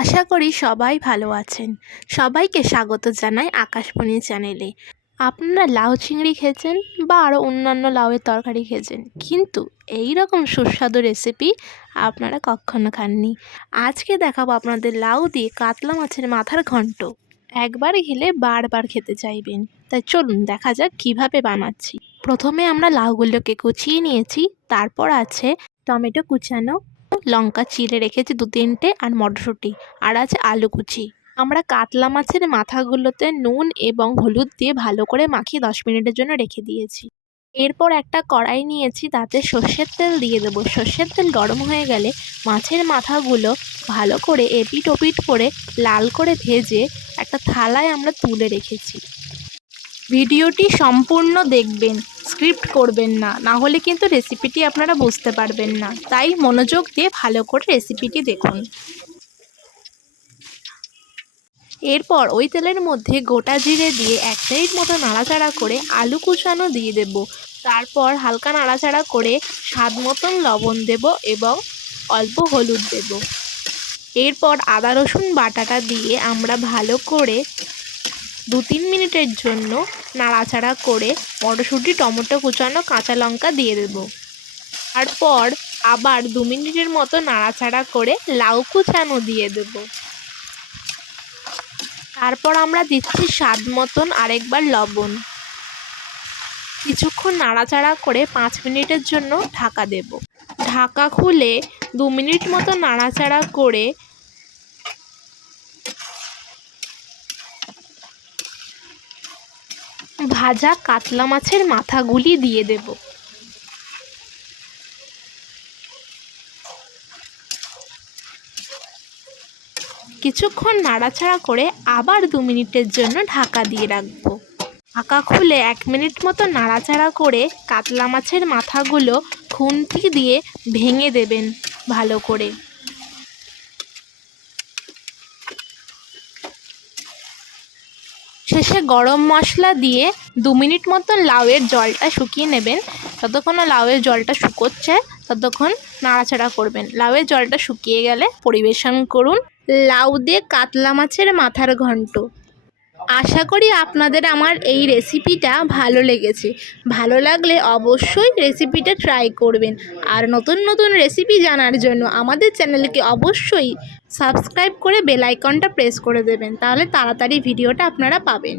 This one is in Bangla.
আশা করি সবাই ভালো আছেন। সবাইকে স্বাগত জানাই আকাশবাণী চ্যানেলে। আপনারা লাউ চিংড়ি খেয়েছেন বা আরও অন্যান্য লাউয়ের তরকারি খেয়েছেন, কিন্তু এই রকম সুস্বাদু রেসিপি আপনারা কক্ষনো খাননি। আজকে দেখাবো আপনাদের লাউ দিয়ে কাতলা মাছের মাথার ঘন্ট। একবার খেলে বারবার খেতে চাইবেন। তাই চলুন দেখা যাক কীভাবে বানাচ্ছি। প্রথমে আমরা লাউগুলোকে কুচিয়ে নিয়েছি, তারপর আছে টমেটো কুচানো, লঙ্কা চিড়ে রেখেছি 2-3টে, আর মটরশুঁটি, আর আছে আলু কুচি। আমরা কাতলা মাছের মাথাগুলোতে নুন এবং হলুদ দিয়ে ভালো করে মাখিয়ে 10 মিনিটের জন্য রেখে দিয়েছি। এরপর একটা কড়াই নিয়েছি, তাতে সর্ষের তেল দিয়ে দেবো। সর্ষের তেল গরম হয়ে গেলে মাছের মাথাগুলো ভালো করে এপিট ওপিট করে লাল করে ভেজে একটা থালায় আমরা তুলে রেখেছি। ভিডিওটি সম্পূর্ণ দেখবেন, স্ক্রিপ্ট করবেন না, না হলে কিন্তু রেসিপিটি আপনারা বুঝতে পারবেন না। তাই মনোযোগ দিয়ে ভালো করে রেসিপিটি দেখুন। এরপর ওই তেলের মধ্যে গোটা জিরে দিয়ে 1 মিনিট মতো নাড়াচাড়া করে আলু কুচানো দিয়ে দেব। তারপর হালকা নাড়াচাড়া করে স্বাদ মতন লবণ দেব এবং অল্প হলুদ দেব। এরপর আদা রসুন বাটাটা দিয়ে আমরা ভালো করে 2-3 মিনিটের জন্য নাড়াচাড়া করে মটরশুঁটি, টমেটো কুচানো, কাঁচা লঙ্কা দিয়ে দেব। তারপর আবার 2 মিনিটের মতো নাড়াচাড়া করে লাউ কুচানো দিয়ে দেব। তারপর আমরা দিচ্ছি স্বাদ মতন আরেকবার লবণ। কিছুক্ষণ নাড়াচাড়া করে 5 মিনিটের জন্য ঢাকা দেব। ঢাকা খুলে 2 মিনিট মতো নাড়াচাড়া করে ভাজা কাতলা মাছের মাথাগুলি দিয়ে দেব। কিছুক্ষণ নাড়াচাড়া করে আবার 2 মিনিটের জন্য ঢাকা দিয়ে রাখবো। ঢাকা খুলে 1 মিনিট মতো নাড়াচাড়া করে কাতলা মাছের মাথাগুলো খুন্তি দিয়ে ভেঙে দেবেন ভালো করে। শেষে গরম মশলা দিয়ে 2 মিনিট মতন লাউয়ের জলটা শুকিয়ে নেবেন। যতক্ষণ না লাউয়ের জলটা শুকোচ্ছে ততক্ষণ নাড়াচাড়া করবেন। লাউয়ের জলটা শুকিয়ে গেলে পরিবেশন করুন লাউ দিয়ে কাতলা মাছের মাথার ঘন্ট। আশা করি আপনাদের আমার এই রেসিপিটা ভালো লেগেছে। ভালো লাগলে অবশ্যই রেসিপিটা ট্রাই করবেন। আর নতুন নতুন রেসিপি জানার জন্য আমাদের চ্যানেলকে অবশ্যই সাবস্ক্রাইব করে বেল আইকনটা প্রেস করে দেবেন, তাহলে তাড়াতাড়ি ভিডিওটা আপনারা পাবেন।